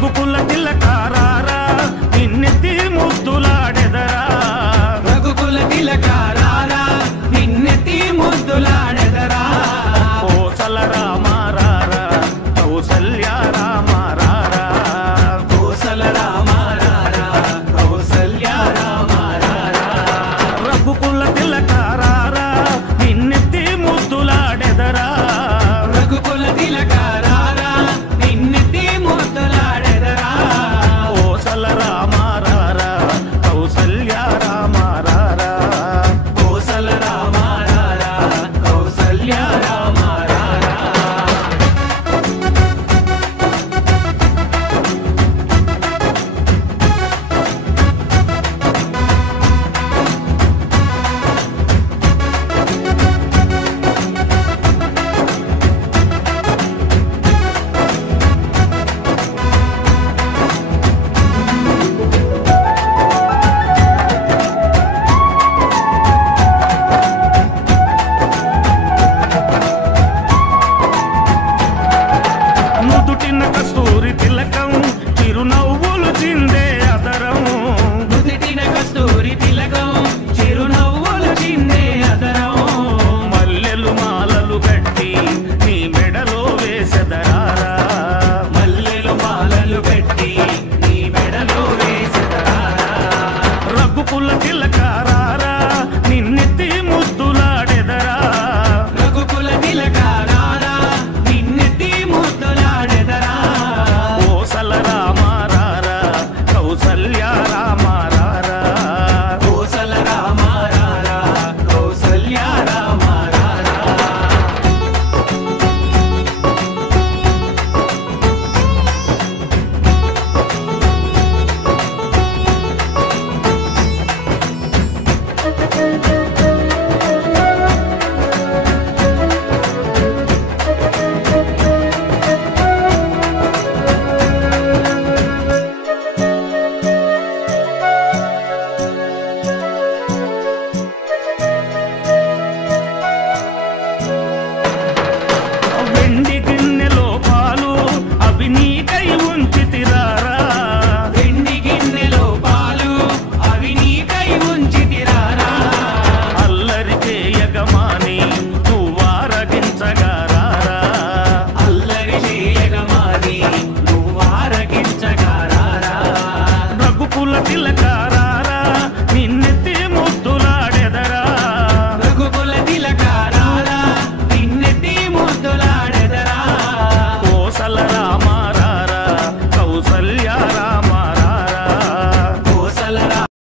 రఘుకుల తిలకారారా నిన్నెత్తి ముద్దులాడెదరా రఘుకుల తిలకారారా నిన్నెత్తి ముద్దులాడెదరా కోసల రామారారా కౌసల్య రామారారా కోసల రామారారా కౌసల్య రామారారా రఘుకుల తిలకారారా నిన్నెత్తి ముద్దులాడెదరా రఘుకుల తిలకారారా నిన్నెత్తి ముద్దులాడెదరా కోసల రామారారా కౌసల్య రామారారా కోసల రామారారా కౌసల్య రామారారా నుదుటిన కస్తూరి తిలకం చిరునవ్వులు చిందే అదరం నుదిటిన కస్తూరి తిలకం చిరునవ్వులు చిందే అదరం మల్లెలు మాలలు గట్టి నీ మెడలో వేసెదరారా మల్లెలు మాలలు పెట్టి నీ మెడలో వేసెదరారా రఘుకుల తిలకారారా నిన్నెత్తి ముద్దులాడెదరా రఘుకుల తిలకారారా నిన్నెత్తి ముద్దులాడెదరా కోసల రామారారా కౌసల్య రామారారా కోసల రామారారా కౌసల్య రామారారా వెండి గిన్నెలో పాలు అవి నీకై